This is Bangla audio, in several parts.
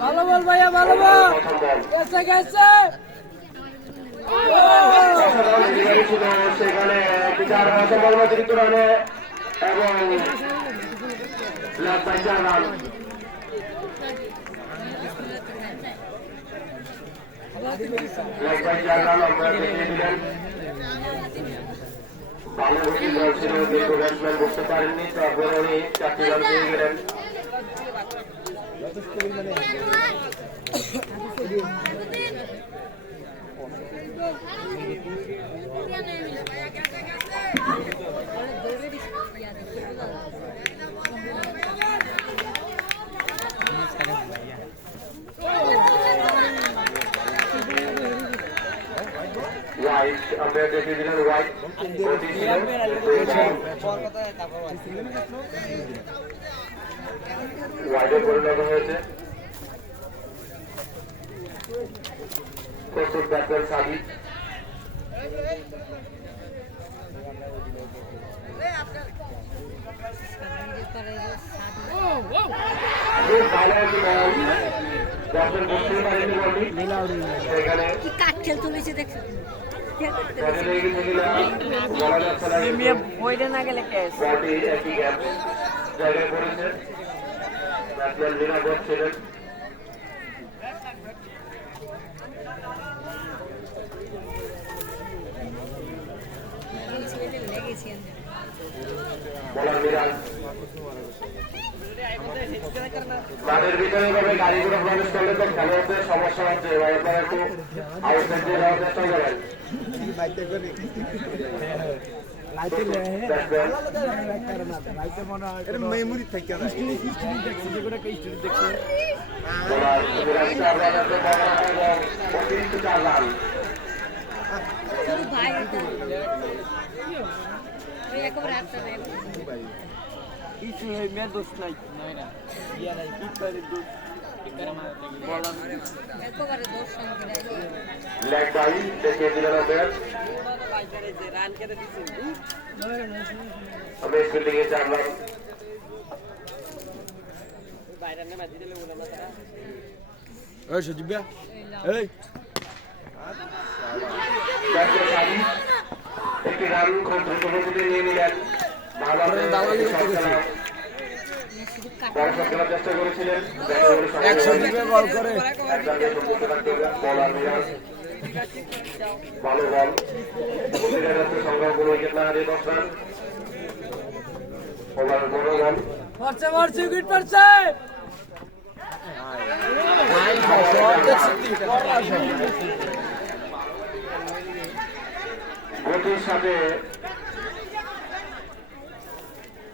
ভালো বল ভাইয়া, ভালো বল। গেছে গেছে। সেখানে বিচার অসম্ভব অতিরিক্ত রানে এবং লাভ বাই 4 রান। লাভ বাই 4 রান আমরা দেখিয়ে দিলেন। ভালো গতি বল ছিল, কিন্তু ব্যাটসম্যান বুঝতে পারেননি, তারপরে উনি 4টি রান পেয়ে গেলেন। হোয়াইট আমরা দেখিয়ে দিলেন, হোয়াইট গতি ছিল, হোয়াইটে পরিণত হয়েছে। প্রস্তুত ব্যাটসম্যান সাবিক। সেখানে একই গ্যাপ জায়গায় পড়েছে। ব্যাটসম্যান নিরাপদ ছিলেন। মাঠের ভিতরে ভাবে গাড়িগুলো প্রবেশ করলে তো খেলোয়াড়দের সমস্যা হচ্ছে, আপনারা একটু আউটসাইড দিয়ে যাওয়ার চেষ্টা করেন। মেমোরি থেকে কিছু মেয়ের দোষ নাই, একটি রান খুব দ্রুত গতিতে নিয়ে নিলেন। চেষ্টা করেছিলেন ভালো বল, সংগ্রহ করে উইকেট না হারিয়ে 10 রান। ওভার বড় বল গতির সাথে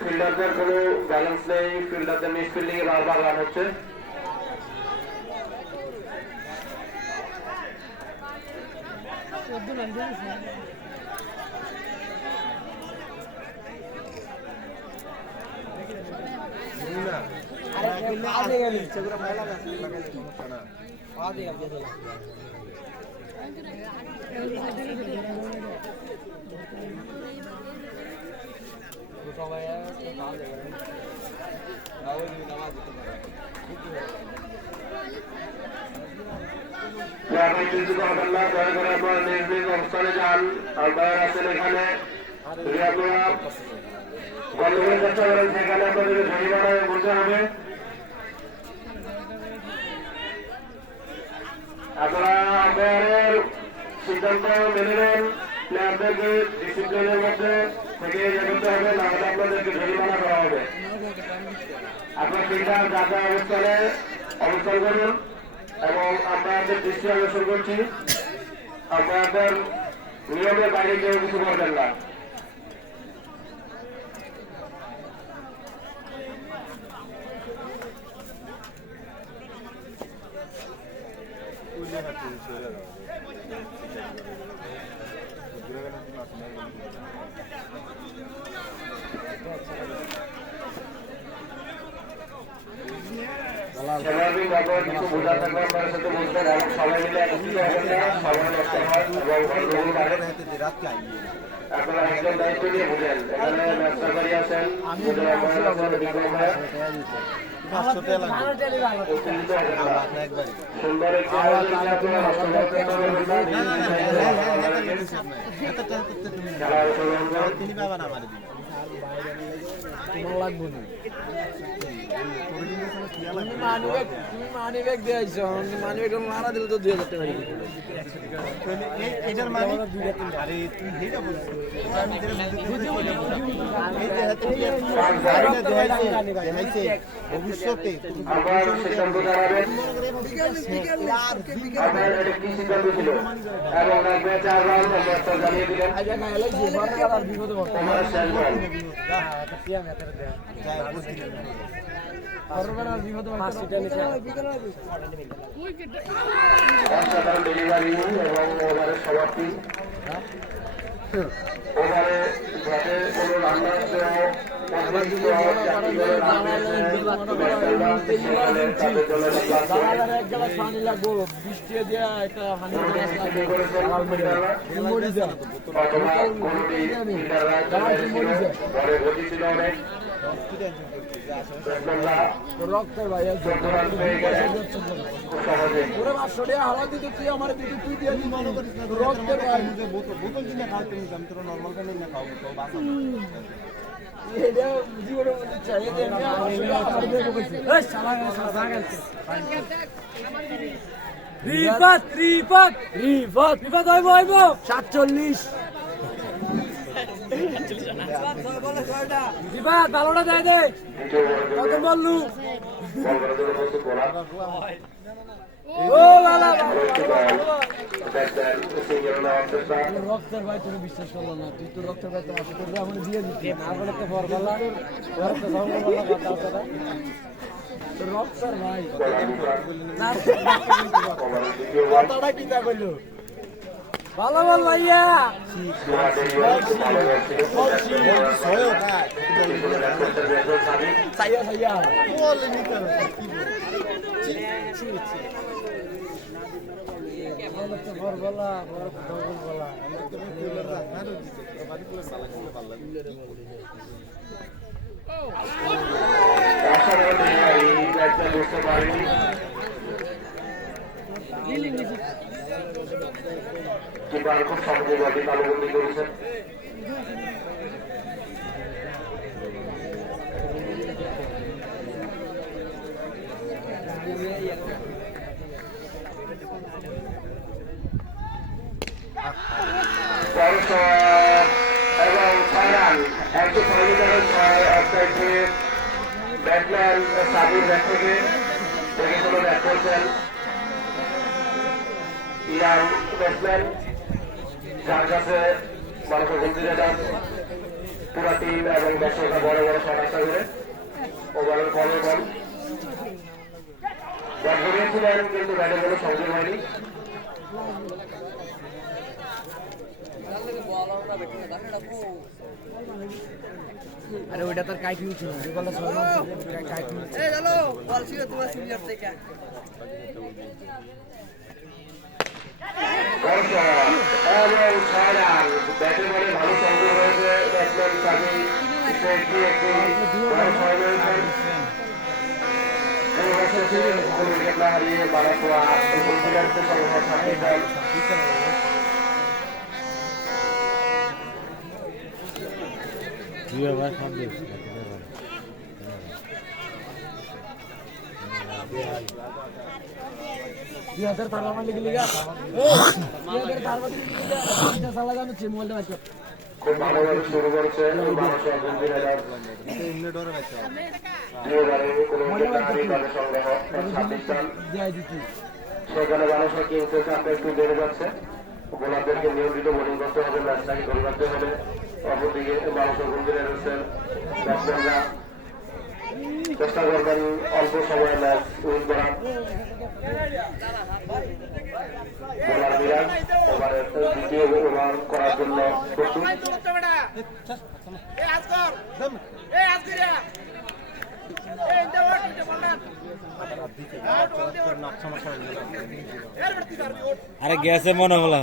ফিল্ডারদের কোনো ব্যালেন্স নেই, ফিল্ডারদের মিস ফিল্ডিং এ বারবার রান হচ্ছে। অবস্থানে যান, আম্পায়ার আছেন এখানে, যদি আপনারা বন্ধ করে চেষ্টা করেন সেখানে আপনাদের জরিমানায় বলতে হবে। আপনারা আম্পায়ারের সিদ্ধান্ত মেনে নেন, প্লেয়ারদেরকে ডিসিপ্লিনের মধ্যে থেকে ইয়ে করতে হবে, নাহলে আপনাদেরকে জরিমানা করা হবে। আপনার ফিল্ডার যা যা অবস্থানে অবস্থান করুন এবং আম্পায়ারদের দৃষ্টি আকর্ষণ করছি, আম্পায়ারদের নিয়মের বাইরে কেউ কিছু করবেন না। স্বাভাবিক ব্যাপার কিছু বোঝা থাকবে আপনার সাথে বলবেন এবং সবাই মিলে একত্রিত হবেন না, সবাই নষ্ট হয় এবং গন্ডগোল বাড়ে আপনারা একজন দায়িত্ব নিয়ে বুঝেন এখানে ব্যবসা করি আছেন সুন্দর একটি তুমি মানি ব্যাগ দিয়েছ মানি ব্যাগ মারা দিলে তো 2000 টাকা এটার মানে আরে তুই যেটা বলছিস ভবিষ্যতে আবার সিদ্ধান্ত জানাবেন আপনার এটা কি সিদ্ধান্ত ছিল এবং রাখবে 4 রাউন্ড ব্যবস্থা জানিয়ে দিলেন তোমার শেষ বল অসাধারণ ডেলিভারি এবং ওভারের সমাপ্তি ওভারে যাতে কোনো রান্নার রক্তের ভাই হারা দিতে তুই আমার দিতে তুই দিয়ে দিবি মনে করিস না রক্তের ভাই বোতল কিনে খাওয়াতে আমি তোর নর্মাল পানি না খাওয়াবো তো বাসা এটা জীবনের মধ্যে চাই দে আমি আমার দেবো কইছি এই শালা শালা গেছে রিফাত হইব 47 রিফাত ভালোটা দেয় দে কত বললু ও লালা রক্তের ভাই তুমি বিশ্বাস করলো না তুই তো রক্তের ভাই তোমার সাথে আমি দিয়ে দিচ্ছি না বলে তো ভরবালা রক্তের ভাই কথাটা কি তা কইলো ভালো বল ভাইয়া সাইয়া সাইয়া বলা বুঝতে পারিনি কিন্তু আর খুব সহজে বাকি তালুবন্দি করেছেন এবং 6 রান 106 ব্যাটম্যান সাবির ব্যাট থেকে কোনো ব্যাট করছেন ইয়াং ব্যাটসম্যান যার কাছে মানুষের গন্তিরে যান পুরা টিম এবং দর্শকরা বড় বড় শট আশা করে ওভারের পরের বল ব্যাট ধরিয়েছিলেন কিন্তু ব্যাটে কোনো সংযোগ হয়নি আরে ওইটা তার কাইটি উঠছে না বলটা সরল কাইটি এই হ্যালো বল ছিল তোমার সিনিয়র থেকে এবং 6 রান ব্যাটে বলে ভালো সংযোগ হয়েছে ব্যাটসম্যান সাবি একটি বড় ছয় রয়েছেন এই বছর কোনো উইকেট না হারিয়ে বারাকোয়া সর্বমোট 26 রান খুব ভালোভাবে শুরু করেছে সেখানে মানুষের কিংসের চাপে একটু বেড়ে যাচ্ছে গোলাপদেরকে নিয়ন্ত্রিত বোলিং করতে হবে ম্যাচটাকে ধরে রাখতে হবে অপরদিকে মানুষের গম্ভীর রয়েছেন ব্যাটসম্যানরা চেষ্টা করবেন অল্প সময়ে ম্যাচ উইন করার বোলার মিরাজ ওভারের দ্বিতীয় ওভার করার জন্য প্রস্তুত আরে গেছে মনে হলো